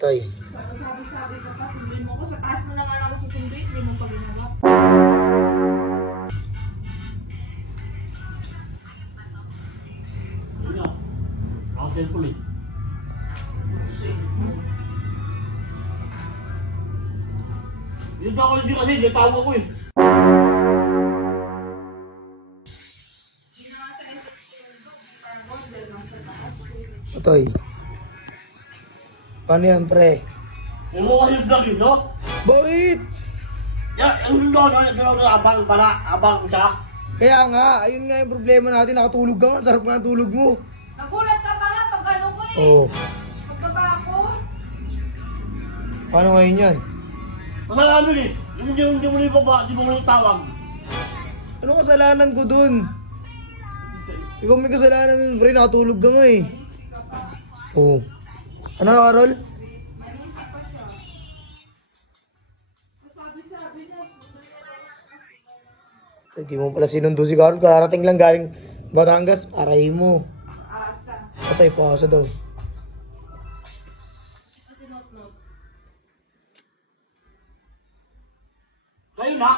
Patay. Sabi-sabi ka pa, hindi mo ko. Sa taas mo na nga ako susunduin, hindi mo pa ginagawa. Ano? Ako cellphone eh. Yung ako hindi kasi, hindi tawag ako eh. Hindi na nga sa SX para model lang sa taas. Patay. Paano yan, pre? Yung mga kasi vlog yun, no? Bakit? Yung hindi ako abang pala, abang siya. Kaya nga, ayun nga yung problema natin. Nakatulog ka nga. Sarap nga ang tulog mo. Nagulat ka pa nga pag ano ko eh. Oo. Pagkaba ako. Paano ngayon yan? Masalaman yun eh. Hindi mo rin pa hindi mo rin tawag. Ano kasalanan ko dun? Ikaw may kasalanan dun, pre. Nakatulog ka nga eh. Oo. Ano, Carol? Manisa pa siya. Sabi-sabi niya. Hindi mo pala sinundo si Carol. Kararating lang galing Batangas. Aray mo. Asa. Patay, paasa daw. Kasi not-not. Kayo na.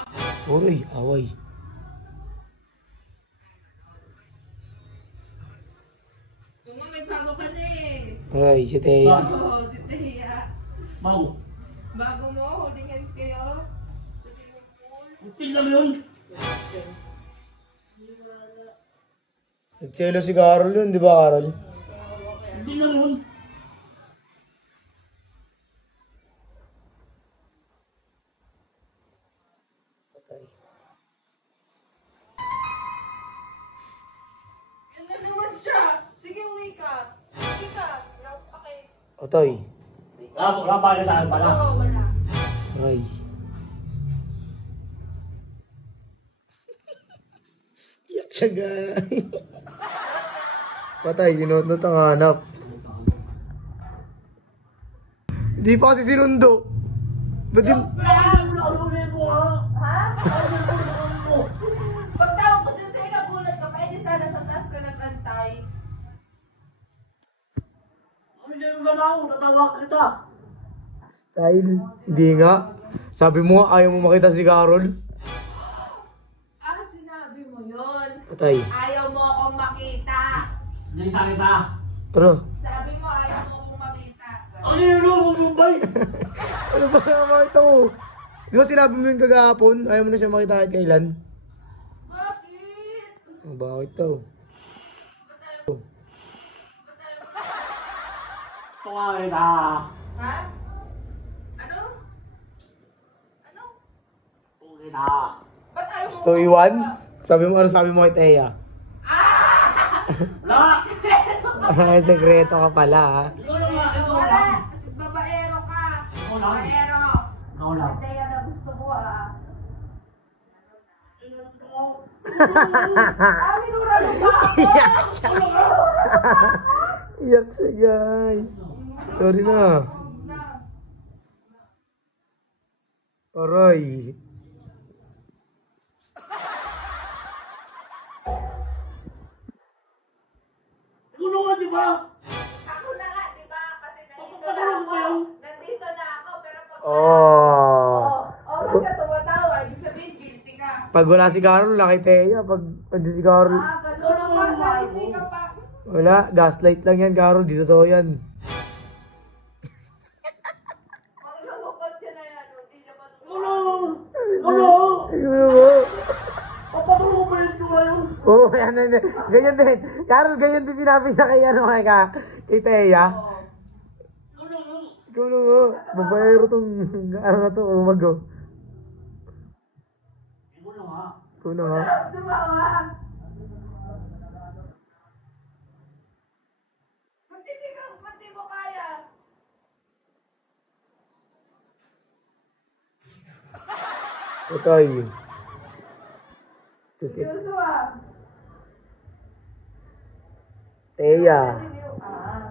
Uy, away. Kung nga may bago ka na eh. Aray, si Teya. Oo, si Tia. Mau. Bago mo, holding hands kayo. Sa swimming pool. Tingnan mo yun. Nagselo si Carol yun, di ba, Carol? Tingnan mo yun. Patay. Yan na naman siya. Sige, uwi ka. Uwi ka. Wala ko pake. Patay. Wala pa rin sa akin pala. Oo, wala. Aray. Iyak siya, guys. Patay, sinunod ang hanap. Hindi pa kasi sinundo. Ba't yung... Ha? Pag tawag ko dun sa'yo, nagulat ka pa. Eh, di sana sa taas ka nag-antay. Hindi mo ganaw, natawag kita. Style. Hindi nga. Sabi mo, ayaw mo makita si Carol. Ah, sinabi mo yun. Patay. Ayaw mo akong makita. Hindi kita. Ano? Sabi mo, ayaw mo akong makita. Ano yun mo, Mumbai? Ano ba nga makita mo? Di ba sinabi mo yung kagahapon? Ayaw mo na siya makita kahit kailan? Bakit? Oh, bakit daw? Oh. Tuwa kita. Ha? Ano? Ano? Tuwa kita. Ba't ayaw mo? Gusto iwan? Sabi mo, ano sabi mo kay Teya? Wala. Ah, sekreto ka pala, ha? Ikaw lang nga, ikaw Wala. lang. Babaero ka. Ikaw lang. Babaero. Ikaw lang. Kaya na gusto ko ah. Ah, minura mo ba ako? Iyak siya. Iyak siya, guys. Sorry na. Huwag na. Aray. Ikaw lang nga, di ba? Ako na nga, di ba? Kasi nandito na Papatulong ako. ko yun. Nandito na ako, pero pag... Oh. Ba't ka tumatawa? Ibig sabihin, guilty ka. Pag wala si Carol, wala kay Teya. Pag si Carol, Ah, ganun pa. Nalisi ka pa. wala. Gaslight lang yan, Carol. Di totoo yan. Pag lumukot ka na yan, hindi na pa Ikaw lang. Ikaw lang. Ayun mo. Papatulong ko pa yun, ikaw lang yun. Oo, yan din. Ganyan din. Carol, ganyan din sinabi niya kay, ano, kay Teya. Oo. Ikaw lang yun. Ikaw na nga. Babaero tong, ano na to, umago. Ikaw lang nga. Ikaw na nga. Tumawa. Ba't di mo kaya? Patay. Seryoso ah. Teya. Ah.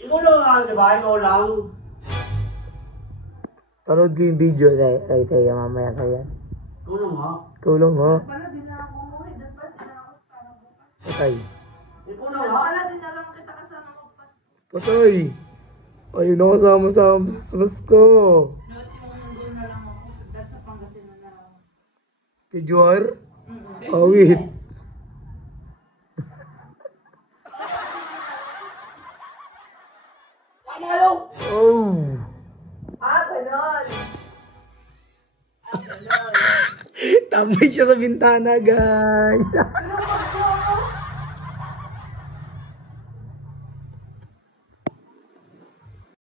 Ikaw lang nga, di ba? Ikaw lang. Panood ko yung video kay Teya mamaya kaya. Ikaw lang nga. Ikaw lang nga. Pala, di na ako umuwi. Dapat di na ako sana bukas. Patay. Ikaw lang Dapat nga. pala, di na lang kita kasama magpas. Patay. Ayun ako sama-sama sa Pasko. Note mong doon na lang ako. Dahil sa Pangasinan na lang. Kay Juar? Mm-mm. Awit. Tama kayo! Oh. Ah, ganon. Ah, ganon. Tambay siya sa bintana, guys. Pero